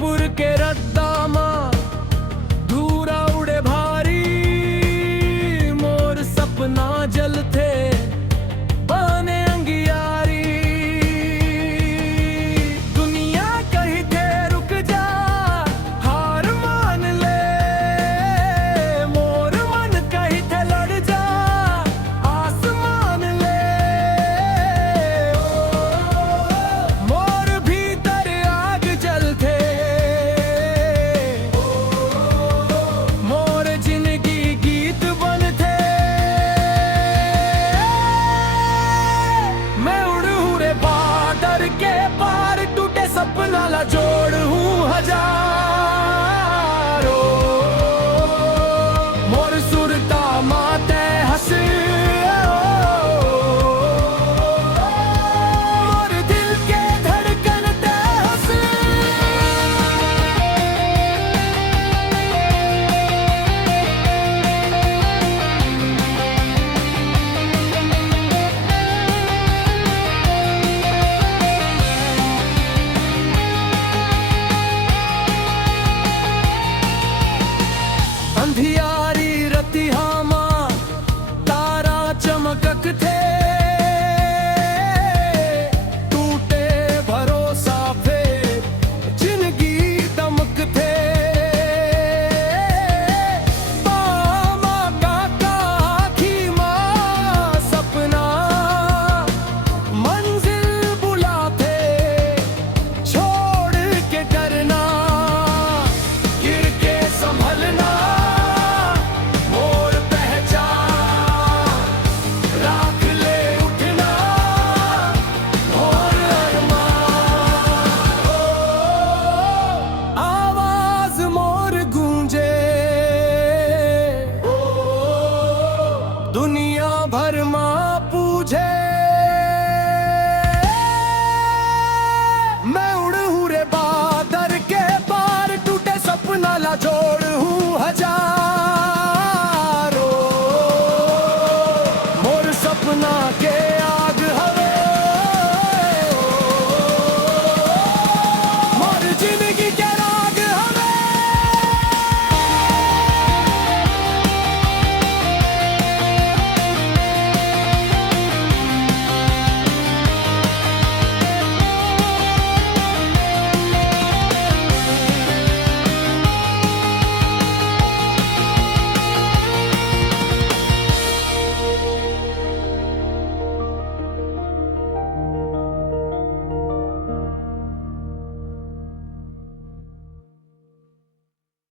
जयपुर के रद्दा मां धूरा उड़े भारी, मोर सपना जल थे बने अंगियारी। दुनिया कही थे रुक जा हार मान ले, मोर मन कही थे लड़ जा आसमान ले। मोर भीतर आग जल थे, मोर जिंदगी गीत बन थे। मैं उड़ू रे बादर के पार, टूटे सपना ला जो